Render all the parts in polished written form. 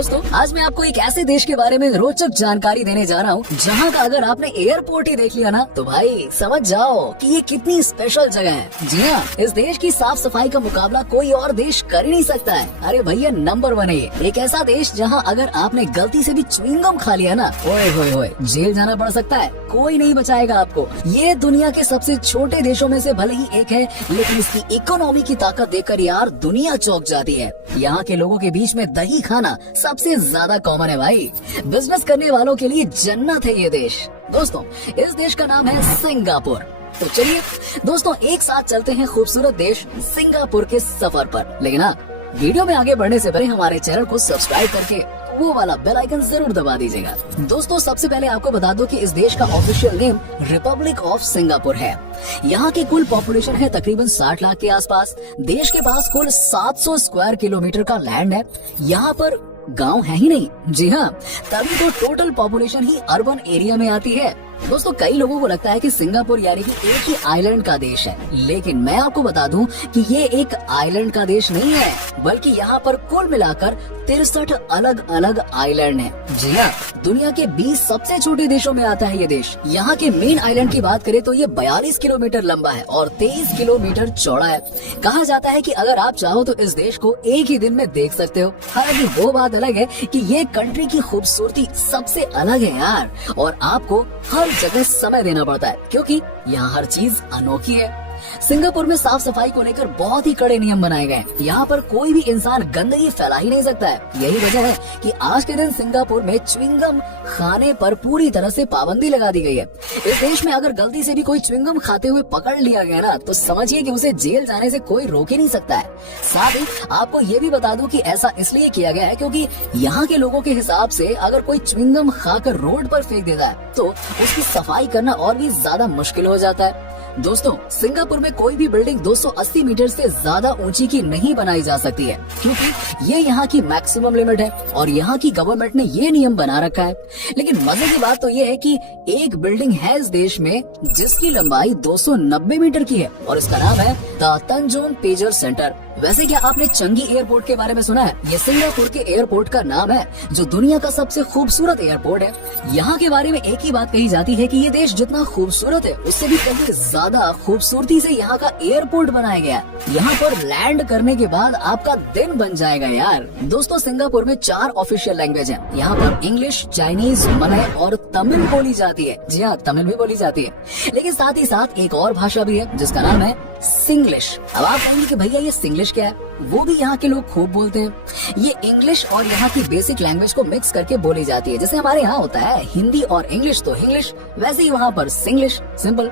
दोस्तों आज मैं आपको एक ऐसे देश के बारे में रोचक जानकारी देने जा रहा हूँ जहाँ का अगर आपने एयरपोर्ट ही देख लिया ना तो भाई समझ जाओ कि ये कितनी स्पेशल जगह है। जी हाँ, इस देश की साफ सफाई का मुकाबला कोई और देश कर ही नहीं सकता है। अरे भैया नंबर 1 है ये। एक ऐसा देश जहाँ अगर आपने गलती से भी च्युइंगम खा लिया ना, ओए होए होए, जेल जाना पड़ सकता है, कोई नहीं बचाएगा आपको। ये दुनिया के सबसे छोटे देशों में से भले ही एक है, लेकिन इसकी इकोनॉमी की ताकत देखकर यार दुनिया चौंक जाती है। यहाँ के लोगों के बीच में दही खाना सबसे ज्यादा कॉमन है भाई। बिजनेस करने वालों के लिए जन्नत है ये देश। दोस्तों इस देश का नाम है सिंगापुर। तो चलिए दोस्तों एक साथ चलते हैं खूबसूरत देश सिंगापुर के सफर पर। लेकिन हाँ, वीडियो में आगे बढ़ने से पहले हमारे चैनल को सब्सक्राइब करके वो वाला बेल आइकन जरूर दबा दीजिएगा। दोस्तों सबसे पहले आपको बता दो कि इस देश का official name Republic of Singapore है। यहाँ की कुल पॉपुलेशन है तकरीबन 60 लाख के आसपास। देश के पास कुल 700 स्क्वायर किलोमीटर का लैंड है। यहाँ पर गांव है ही नहीं। जी हाँ, तभी तो टोटल पॉपुलेशन ही अर्बन एरिया में आती है। दोस्तों कई लोगों को लगता है कि सिंगापुर यानी कि एक ही आइलैंड का देश है, लेकिन मैं आपको बता दूं कि ये एक आइलैंड का देश नहीं है, बल्कि यहाँ पर कुल मिलाकर 63 अलग अलग आइलैंड हैं। जी हाँ, दुनिया के 20 सबसे छोटे देशों में आता है ये देश। यहाँ के मेन आइलैंड की बात करें तो ये 42 किलोमीटर लंबा है और 23 किलोमीटर चौड़ा है। कहा जाता है कि अगर आप चाहो तो इस देश को एक ही दिन में देख सकते हो। हालांकि वो बात अलग है कि ये कंट्री की खूबसूरती सबसे अलग है यार, और आपको हर जगह समय देना पड़ता है क्योंकि यहाँ हर चीज अनोखी है। सिंगापुर में साफ सफाई को लेकर बहुत ही कड़े नियम बनाए गए। यहाँ पर कोई भी इंसान गंदगी फैला ही नहीं सकता है। यही वजह है कि आज के दिन सिंगापुर में च्युइंगम खाने पर पूरी तरह से पाबंदी लगा दी गई है। इस देश में अगर गलती से भी कोई च्युइंगम खाते हुए पकड़ लिया गया ना तो समझिए कि उसे जेल जाने से कोई रोक ही नहीं सकता है। साथ ही आपको ये भी बता दूं कि ऐसा इसलिए किया गया है क्योंकि यहाँ के लोगों के हिसाब से अगर कोई च्युइंगम खाकर रोड पर फेंक देता है तो उसकी सफाई करना और भी ज्यादा मुश्किल हो जाता है। दोस्तों सिंगापुर में कोई भी बिल्डिंग 280 मीटर से ज्यादा ऊंची की नहीं बनाई जा सकती है क्योंकि ये यहाँ की मैक्सिमम लिमिट है और यहाँ की गवर्नमेंट ने ये नियम बना रखा है। लेकिन मजे की बात तो ये है कि एक बिल्डिंग है इस देश में जिसकी लंबाई 290 मीटर की है और इसका नाम है द तंजोंग पेजर सेंटर। वैसे क्या आपने चंगी एयरपोर्ट के बारे में सुना है? ये सिंगापुर के एयरपोर्ट का नाम है जो दुनिया का सबसे खूबसूरत एयरपोर्ट है। यहाँ के बारे में एक ही बात कही जाती है कि ये देश जितना खूबसूरत है उससे भी कहीं ज्यादा खूबसूरती से यहाँ का एयरपोर्ट बनाया गया। यहाँ पर लैंड करने के बाद आपका दिन बन जाएगा यार। दोस्तों सिंगापुर में 4 ऑफिशियल लैंग्वेज है। यहाँ पर इंग्लिश, चाइनीज, मलय और तमिल बोली जाती है। जी हाँ, तमिल भी बोली जाती है, लेकिन साथ ही साथ एक और भाषा भी है जिसका नाम है सिंग्लिश। अब आप कहेंगे कि भैया ये सिंग्लिश क्या है? वो भी यहाँ के लोग खूब बोलते हैं। ये इंग्लिश और यहाँ की बेसिक लैंग्वेज को मिक्स करके बोली जाती है। जैसे हमारे यहाँ होता है हिंदी और इंग्लिश तो इंग्लिश, वैसे ही वहाँ पर सिंग्लिश। सिंपल।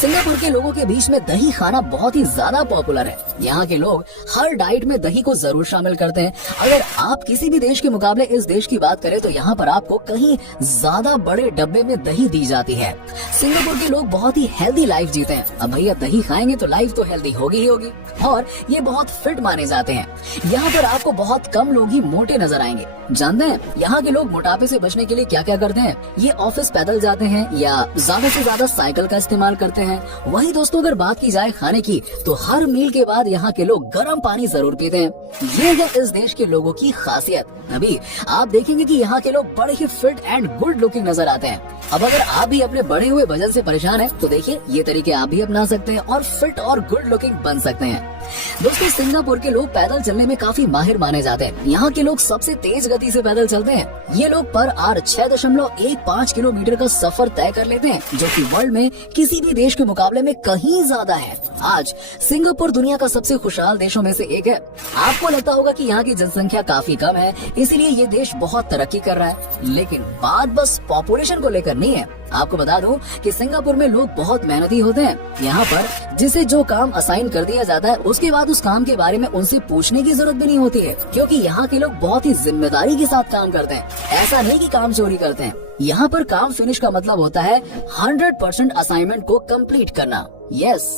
सिंगापुर के लोगों के बीच में दही खाना बहुत ही ज्यादा पॉपुलर है। यहाँ के लोग हर डाइट में दही को जरूर शामिल करते हैं। अगर आप किसी भी देश के मुकाबले इस देश की बात करें तो यहाँ पर आपको कहीं ज्यादा बड़े डब्बे में दही दी जाती है। सिंगापुर के लोग बहुत ही हेल्दी लाइफ जीते हैं। अब भैया दही खाएंगे तो लाइफ तो हेल्दी होगी ही होगी, और ये बहुत फिट माने जाते हैं। यहाँ पर आपको बहुत कम लोग ही मोटे नजर आएंगे। जानते हैं यहाँ के लोग मोटापे से बचने के लिए क्या क्या करते हैं? ये ऑफिस पैदल जाते हैं या ज्यादा से ज्यादा साइकिल का इस्तेमाल करते हैं। वही दोस्तों अगर बात की जाए खाने की तो हर मील के बाद यहाँ के लोग गर्म पानी जरूर पीते हैं। ये है इस देश के लोगों की खासियत। अभी आप देखेंगे कि यहाँ के लोग बड़े ही फिट एंड गुड लुकिंग नजर आते हैं। अब अगर आप भी अपने बढ़े हुए वजन से परेशान हैं, तो देखिए ये तरीके आप भी अपना सकते हैं और फिट और गुड लुकिंग बन सकते हैं। दोस्तों सिंगापुर के लोग पैदल चलने में काफी माहिर माने जाते हैं। यहाँ के लोग सबसे तेज गति से पैदल चलते हैं। ये लोग पर आवर 6.15 किलोमीटर का सफर तय कर लेते हैं, जो कि वर्ल्ड में किसी भी देश के मुकाबले में कहीं ज्यादा है। आज सिंगापुर दुनिया का सबसे खुशहाल देशों में से एक है। आपको लगता होगा कि यहाँ की जनसंख्या काफी कम है, इसीलिए ये देश बहुत तरक्की कर रहा है, लेकिन बात बस पॉपुलेशन को लेकर नहीं है। आपको बता दूं कि सिंगापुर में लोग बहुत मेहनती होते हैं। यहाँ पर जिसे जो काम असाइन कर दिया जाता है उसके बाद उस काम के बारे में उनसे पूछने की जरूरत भी नहीं होती है, क्योंकि यहाँ के लोग बहुत ही जिम्मेदारी के साथ काम करते हैं। ऐसा नहीं कि काम चोरी करते हैं। यहाँ पर काम फिनिश का मतलब होता है 100% असाइनमेंट को कंप्लीट करना। यस,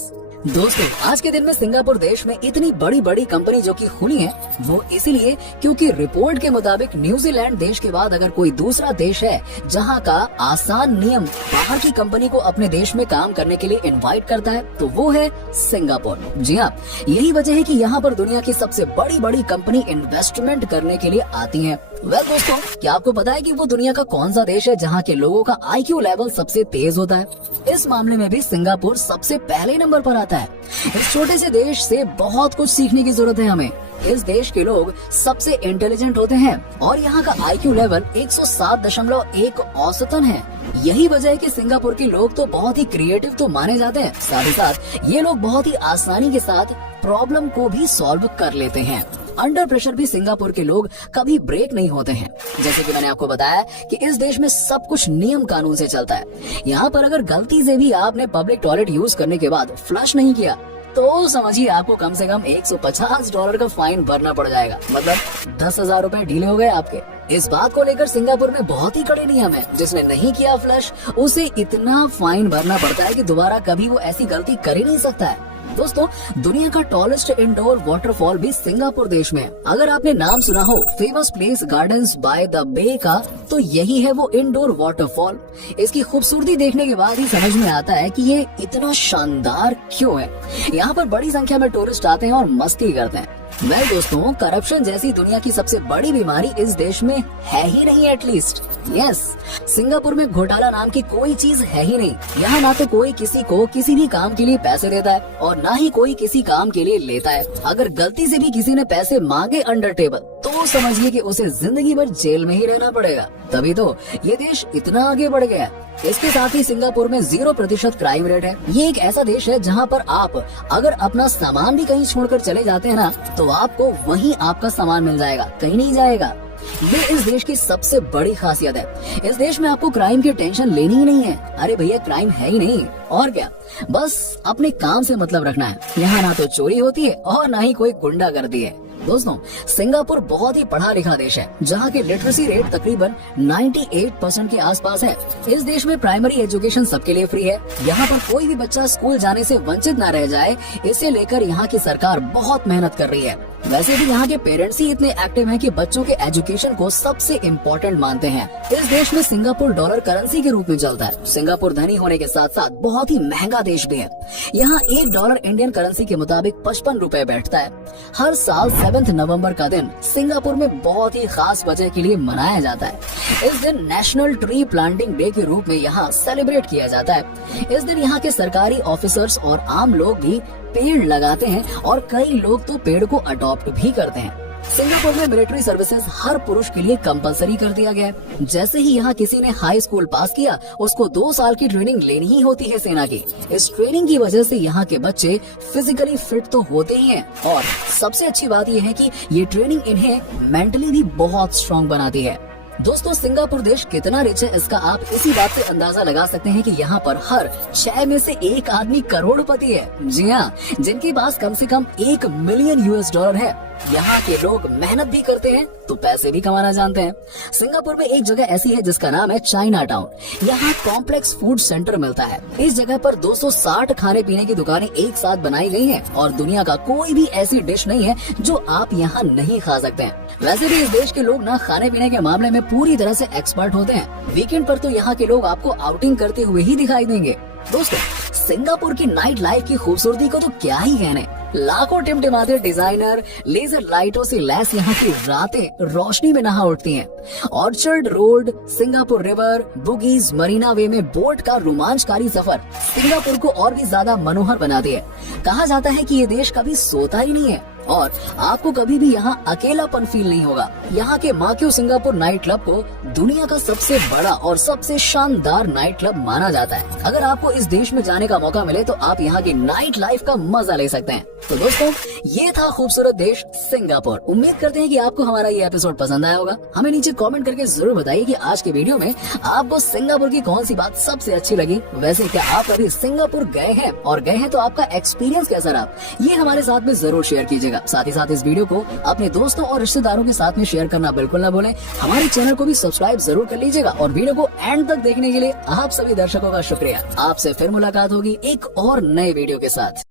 दोस्तों आज के दिन में सिंगापुर देश में इतनी बड़ी बड़ी कंपनी जो कि खुली है वो इसीलिए क्योंकि रिपोर्ट के मुताबिक न्यूजीलैंड देश के बाद अगर कोई दूसरा देश है जहां का आसान नियम बाहर की कंपनी को अपने देश में काम करने के लिए इनवाइट करता है तो वो है सिंगापुर। जी हाँ, यही वजह है कि यहाँ पर दुनिया की सबसे बड़ी बड़ी कंपनी इन्वेस्टमेंट करने के लिए आती है। वेल दोस्तों, क्या आपको पता है कि वो दुनिया का कौन सा देश है जहाँ के लोगों का IQ लेवल सबसे तेज होता है? इस मामले में भी सिंगापुर सबसे पहले नंबर पर आता है। इस छोटे से देश से बहुत कुछ सीखने की जरूरत है हमें। इस देश के लोग सबसे इंटेलिजेंट होते हैं और यहाँ का IQ लेवल 107.1 औसतन है। यही वजह है कि सिंगापुर के लोग तो बहुत ही क्रिएटिव तो माने जाते हैं, साथ ही साथ ये लोग बहुत ही आसानी के साथ प्रॉब्लम को भी सॉल्व कर लेते हैं। अंडर प्रेशर भी सिंगापुर के लोग कभी ब्रेक नहीं होते हैं। जैसे कि मैंने आपको बताया कि इस देश में सब कुछ नियम कानून से चलता है। यहाँ पर अगर गलती से भी आपने पब्लिक टॉयलेट यूज करने के बाद फ्लश नहीं किया तो समझिए आपको कम से कम $150 का फाइन भरना पड़ जाएगा, मतलब 10,000 रुपए ढीले हो गए आपके। इस बात को लेकर सिंगापुर में बहुत ही कड़े नियम है। जिसने नहीं किया फ्लश उसे इतना फाइन भरना पड़ता है कि दोबारा कभी वो ऐसी गलती कर ही नहीं सकता है। दोस्तों दुनिया का टॉलेस्ट इंडोर वाटरफॉल भी सिंगापुर देश में है। अगर आपने नाम सुना हो famous place Gardens by the Bay का तो यही है वो इंडोर वाटरफॉल। इसकी खूबसूरती देखने के बाद ही समझ में आता है कि ये इतना शानदार क्यों है। यहाँ पर बड़ी संख्या में टूरिस्ट आते हैं और मस्ती करते हैं। वेल दोस्तों, करप्शन जैसी दुनिया की सबसे बड़ी बीमारी इस देश में है ही नहीं एटलीस्ट। यस, सिंगापुर में घोटाला नाम की कोई चीज है ही नहीं। यहाँ ना तो कोई किसी को किसी भी काम के लिए पैसे देता है और ना ही कोई किसी काम के लिए लेता है। अगर गलती से भी किसी ने पैसे मांगे अंडर टेबल तो समझिए कि उसे जिंदगी भर जेल में ही रहना पड़ेगा। तभी तो ये देश इतना आगे बढ़ गया है। इसके साथ ही सिंगापुर में 0% क्राइम रेट है। ये एक ऐसा देश है जहाँ पर आप अगर अपना सामान भी कहीं छोड़कर चले जाते हैं ना तो आपको वहीं आपका सामान मिल जाएगा, कहीं नहीं जाएगा। ये इस देश की सबसे बड़ी खासियत है। इस देश में आपको क्राइम की टेंशन लेनी ही नहीं है। अरे भैया क्राइम है ही नहीं और क्या, बस अपने काम से मतलब रखना है। यहाँ ना तो चोरी होती है और ना ही कोई गुंडागर्दी है। दोस्तों सिंगापुर बहुत ही पढ़ा लिखा देश है जहाँ की लिटरेसी रेट तकरीबन 98% के आसपास है। इस देश में प्राइमरी एजुकेशन सबके लिए फ्री है। यहाँ पर कोई भी बच्चा स्कूल जाने से वंचित न रह जाए, इसे लेकर यहाँ की सरकार बहुत मेहनत कर रही है। वैसे भी यहाँ के पेरेंट्स ही इतने एक्टिव हैं कि बच्चों के एजुकेशन को सबसे इम्पोर्टेंट मानते हैं। इस देश में सिंगापुर डॉलर करेंसी के रूप में चलता है। सिंगापुर धनी होने के साथ साथ बहुत ही महंगा देश भी है। यहाँ $1 इंडियन करेंसी के मुताबिक 55 रुपए बैठता है। हर साल 7 नवंबर का दिन सिंगापुर में बहुत ही खास वजह के लिए मनाया जाता है। इस दिन नेशनल ट्री प्लांटिंग डे के रूप में यहाँ सेलिब्रेट किया जाता है। इस दिन यहाँ के सरकारी ऑफिसर्स और आम लोग भी पेड़ लगाते हैं और कई लोग तो पेड़ को अडॉप्ट भी करते हैं। सिंगापुर में मिलिट्री सर्विसेज हर पुरुष के लिए कंपलसरी कर दिया गया है। जैसे ही यहाँ किसी ने हाई स्कूल पास किया उसको 2 साल की ट्रेनिंग लेनी ही होती है सेना की। इस ट्रेनिंग की वजह से यहाँ के बच्चे फिजिकली फिट तो होते ही हैं और सबसे अच्छी बात यह है कि ये ट्रेनिंग इन्हें मेंटली भी बहुत स्ट्रॉन्ग बनाती है। दोस्तों सिंगापुर देश कितना रिच है इसका आप इसी बात से अंदाजा लगा सकते हैं कि यहाँ पर हर 6 में से 1 आदमी करोड़पति है। जी हाँ, जिनके पास कम से कम $1 मिलियन है। यहाँ के लोग मेहनत भी करते हैं तो पैसे भी कमाना जानते हैं। सिंगापुर में एक जगह ऐसी है जिसका नाम है चाइना टाउन। यहाँ कॉम्प्लेक्स फूड सेंटर मिलता है। इस जगह पर 260 खाने पीने की दुकानें एक साथ बनाई गई हैं और दुनिया का कोई भी ऐसी डिश नहीं है जो आप यहाँ नहीं खा सकते हैं। वैसे भी इस देश के लोग ना खाने पीने के मामले में पूरी तरह से एक्सपर्ट होते हैं। वीकेंड पर तो यहाँ के लोग आपको आउटिंग करते हुए ही दिखाई देंगे। दोस्तों सिंगापुर की नाइट लाइफ की खूबसूरती को तो क्या ही कहने। लाखों टिमटिमाते डिजाइनर लेजर लाइटों से लैस यहाँ की रातें रोशनी में नहा उठती हैं। Orchard Road, Singapore River, Bugis, Marina Way में बोट का रोमांचकारी सफर सिंगापुर को और भी ज्यादा मनोहर बनाती है। कहा जाता है कि ये देश कभी सोता ही नहीं है और आपको कभी भी यहाँ अकेलापन फील नहीं होगा। यहाँ के माक्यू सिंगापुर नाइट क्लब को दुनिया का सबसे बड़ा और सबसे शानदार नाइट क्लब माना जाता है। अगर आपको इस देश में जाने का मौका मिले तो आप यहाँ की नाइट लाइफ का मजा ले सकते हैं। तो दोस्तों ये था खूबसूरत देश सिंगापुर। उम्मीद करते हैं कि आपको हमारा ये एपिसोड पसंद आया होगा। हमें नीचे कमेंट करके जरूर बताइए कि आज के वीडियो में आपको सिंगापुर की कौन सी बात सबसे अच्छी लगी। वैसे क्या आप कभी सिंगापुर गए हैं और गए हैं तो आपका एक्सपीरियंस कैसा रहा, ये हमारे साथ में जरूर शेयर कीजिएगा। साथ ही साथ इस वीडियो को अपने दोस्तों और रिश्तेदारों के साथ में शेयर करना बिल्कुल न भूलें। हमारे चैनल को भी सब्सक्राइब जरूर कर लीजिएगा और वीडियो को एंड तक देखने के लिए आप सभी दर्शकों का शुक्रिया। आपसे फिर मुलाकात होगी एक और नए वीडियो के साथ।